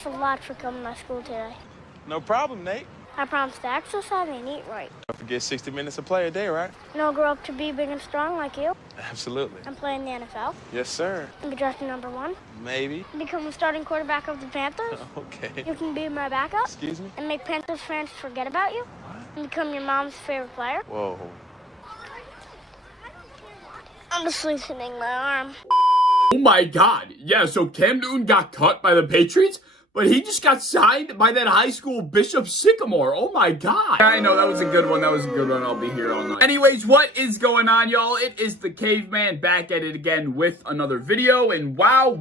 Thanks a lot for coming to my school today. No problem, Nate. I promise to exercise and eat right. Don't forget 60 minutes of play a day, right? And I'll grow up to be big and strong like you. Absolutely. And play in the NFL. Yes, sir. And be drafted #1. Maybe. And become the starting quarterback of the Panthers. Okay. You can be my backup. Excuse me? And make Panthers fans forget about you. What? And become your mom's favorite player. Whoa. I'm just loosening my arm. Oh my God. Yeah, so Cam Newton got cut by the Patriots, but he just got signed by that high school Bishop Sycamore. Oh my God. I know, that was a good one. That was a good one. I'll be here all night. Anyways, what is going on, y'all? It is the Caveman back at it again with another video. And wow.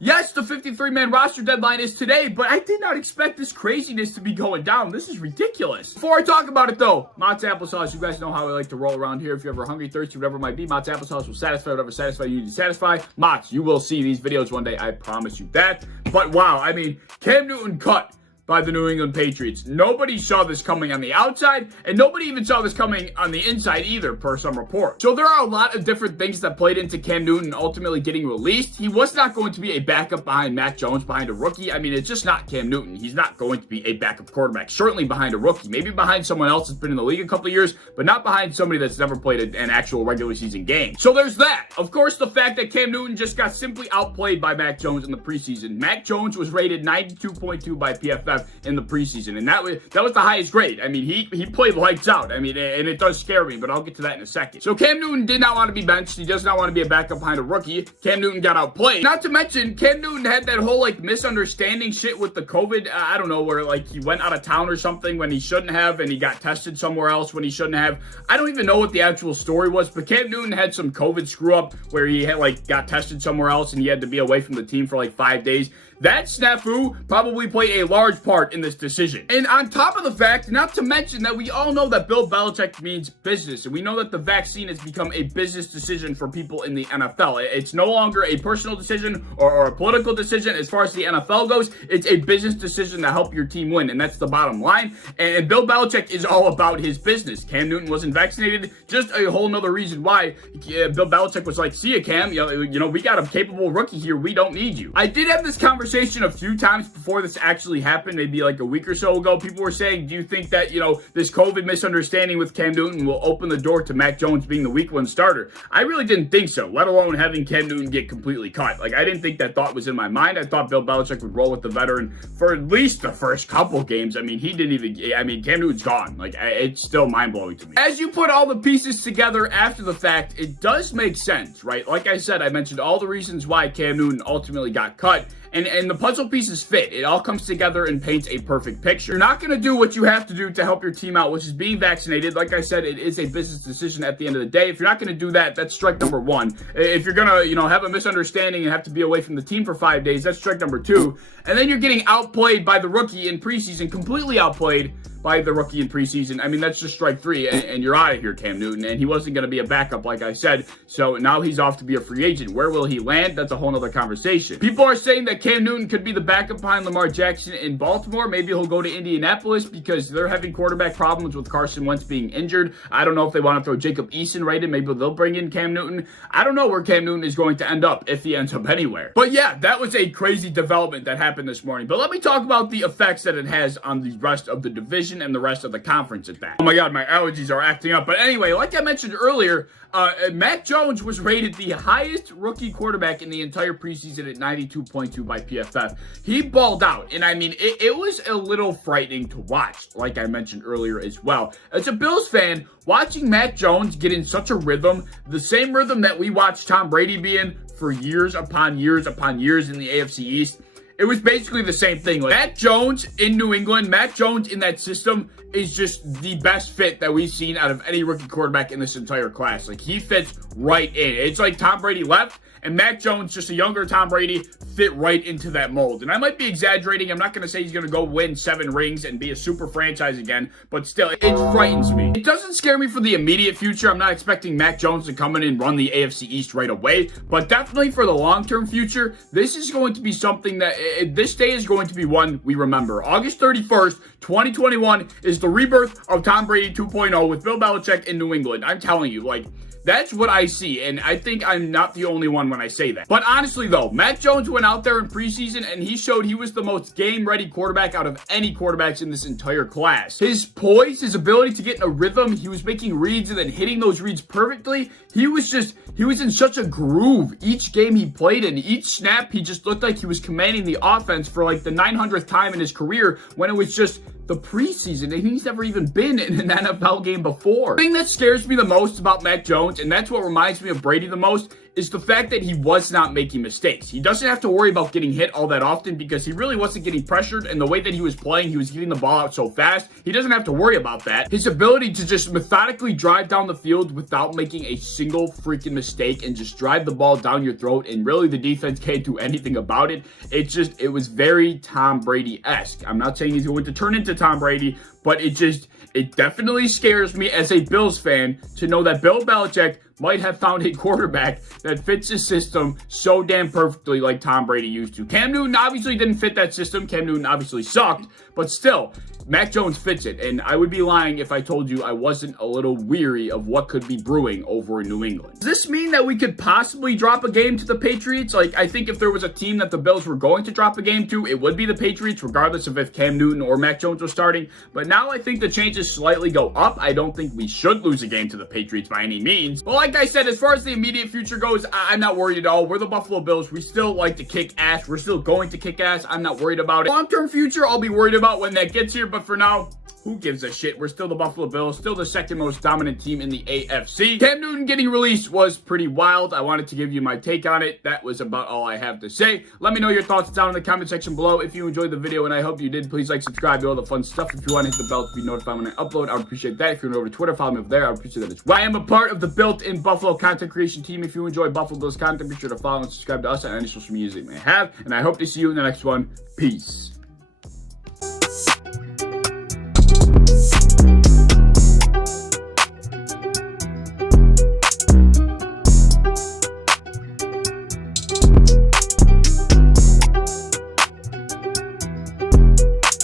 Yes, the 53-man roster deadline is today, but I did not expect this craziness to be going down. This is ridiculous. Before I talk about it, though, Mott's Applesauce, you guys know how I like to roll around here. If you're ever hungry, thirsty, whatever it might be, Mott's Applesauce will satisfy whatever you need to satisfy. Mott's, you will see these videos one day. I promise you that. But wow, I mean, Cam Newton cut by the New England Patriots. Nobody saw this coming on the outside, and nobody even saw this coming on the inside either, per some reports. So there are a lot of different things that played into Cam Newton ultimately getting released. He was not going to be a backup behind Mac Jones, behind a rookie. I mean, it's just not Cam Newton. He's not going to be a backup quarterback, certainly behind a rookie. Maybe behind someone else that's been in the league a couple of years, but not behind somebody that's never played an actual regular season game. So there's that. Of course, the fact that Cam Newton just got simply outplayed by Mac Jones in the preseason. Mac Jones was rated 92.2 by PFF in the preseason, and that was the highest grade. I mean, he played lights out. I mean, and it does scare me, but I'll get to that in a second. So Cam Newton did not want to be benched. He does not want to be a backup behind a rookie. Cam Newton got outplayed. Not to mention, Cam Newton had that whole misunderstanding shit with the COVID. I don't know, where he went out of town or something when he shouldn't have, and he got tested somewhere else when he shouldn't have. I don't even know what the actual story was, but Cam Newton had some COVID screw up where he had got tested somewhere else and he had to be away from the team for 5 days. That snafu probably played a large part in this decision. And on top of the fact, not to mention that we all know that Bill Belichick means business, and we know that the vaccine has become a business decision for people in the NFL. It's no longer a personal decision or a political decision as far as the NFL goes. It's a business decision to help your team win, and that's the bottom line. And Bill Belichick is all about his business. Cam Newton wasn't vaccinated, just a whole nother reason why Bill Belichick was like, see ya, Cam, you know, we got a capable rookie here. We don't need you. I did have this conversation a few times before this actually happened, maybe a week or so ago. People were saying, do you think that, this COVID misunderstanding with Cam Newton will open the door to Mac Jones being the week 1 starter? I really didn't think so, let alone having Cam Newton get completely cut. I didn't think that thought was in my mind. I thought Bill Belichick would roll with the veteran for at least the first couple games. I mean, Cam Newton's gone. It's still mind-blowing to me. As you put all the pieces together after the fact, it does make sense, right? Like I said, I mentioned all the reasons why Cam Newton ultimately got cut. And the puzzle pieces fit. It all comes together and paints a perfect picture. You're not going to do what you have to do to help your team out, which is being vaccinated. Like I said, it is a business decision at the end of the day. If you're not going to do that, that's strike number 1. If you're going to, have a misunderstanding and have to be away from the team for 5 days, that's strike number 2. And then you're getting outplayed by the rookie in preseason, completely outplayed by the rookie in preseason. I mean, that's just strike 3, and you're out of here, Cam Newton. And he wasn't going to be a backup, like I said. So now he's off to be a free agent. Where will he land? That's a whole nother conversation. People are saying that Cam Newton could be the backup behind Lamar Jackson in Baltimore. Maybe he'll go to Indianapolis because they're having quarterback problems with Carson Wentz being injured. I don't know if they want to throw Jacob Eason right in. Maybe they'll bring in Cam Newton. I don't know where Cam Newton is going to end up, if he ends up anywhere. But yeah, that was a crazy development that happened this morning. But let me talk about the effects that it has on the rest of the division and the rest of the conference at that. Oh my God, my allergies are acting up. But anyway, like I mentioned earlier, Mac Jones was rated the highest rookie quarterback in the entire preseason at 92.2 by PFF. He balled out, and I mean, it was a little frightening to watch, like I mentioned earlier as well. As a Bills fan, watching Mac Jones get in such a rhythm, the same rhythm that we watched Tom Brady be in for years upon years upon years in the AFC East, it was basically the same thing. Mac Jones in New England, Mac Jones in that system is just the best fit that we've seen out of any rookie quarterback in this entire class. He fits right in. It's like Tom Brady left, and Mac Jones, just a younger Tom Brady, fit right into that mold. And I might be exaggerating. I'm not going to say he's going to go win 7 rings and be a super franchise again, but still, it frightens me. It doesn't scare me for the immediate future. I'm not expecting Mac Jones to come in and run the AFC East right away, but definitely for the long-term future, this is going to be something that, this day is going to be one we remember. August 31st, 2021 is the rebirth of Tom Brady 2.0 with Bill Belichick in New England. I'm telling you, That's what I see, and I think I'm not the only one when I say that. But honestly, though, Mac Jones went out there in preseason, and he showed he was the most game-ready quarterback out of any quarterbacks in this entire class. His poise, his ability to get in a rhythm, he was making reads and then hitting those reads perfectly. He was in such a groove each game he played in. Each snap, he just looked like he was commanding the offense for like the 900th time in his career when it was just the preseason, and he's never even been in an NFL game before. The thing that scares me the most about Mac Jones, and that's what reminds me of Brady the most, is the fact that he was not making mistakes. He doesn't have to worry about getting hit all that often because he really wasn't getting pressured, and the way that he was playing, he was getting the ball out so fast, he doesn't have to worry about that. His ability to just methodically drive down the field without making a single freaking mistake and just drive the ball down your throat, and really the defense can't do anything about it. It was very Tom Brady-esque. I'm not saying he's going to turn into Tom Brady, but it definitely scares me as a Bills fan to know that Bill Belichick might have found a quarterback that fits his system so damn perfectly like Tom Brady used to. Cam Newton obviously didn't fit that system. Cam Newton obviously sucked, but still, Mac Jones fits it, and I would be lying if I told you I wasn't a little weary of what could be brewing over in New England. Does this mean that we could possibly drop a game to the Patriots? Like, I think if there was a team that the Bills were going to drop a game to, it would be the Patriots, regardless of if Cam Newton or Mac Jones was starting. But now I think the chances slightly go up. I don't think we should lose a game to the Patriots by any means. But like I said, as far as the immediate future goes, I'm not worried at all. We're the Buffalo Bills. We still like to kick ass. We're still going to kick ass. I'm not worried about it. Long-term future, I'll be worried about when that gets here. But for now, who gives a shit? We're still the Buffalo Bills, still the second most dominant team in the AFC. Cam Newton getting released was pretty wild. I wanted to give you my take on it. That was about all I have to say. Let me know your thoughts down in the comment section below. If you enjoyed the video, and I hope you did, please like, subscribe, do all the fun stuff. If you want to hit the bell to be notified when I upload, I would appreciate that. If you're over to Twitter, follow me over there. I would appreciate that as well. I am a part of the built-in Buffalo content creation team. If you enjoy Buffalo Bills content, be sure to follow and subscribe to us on any social media that you may have. And I hope to see you in the next one. Peace.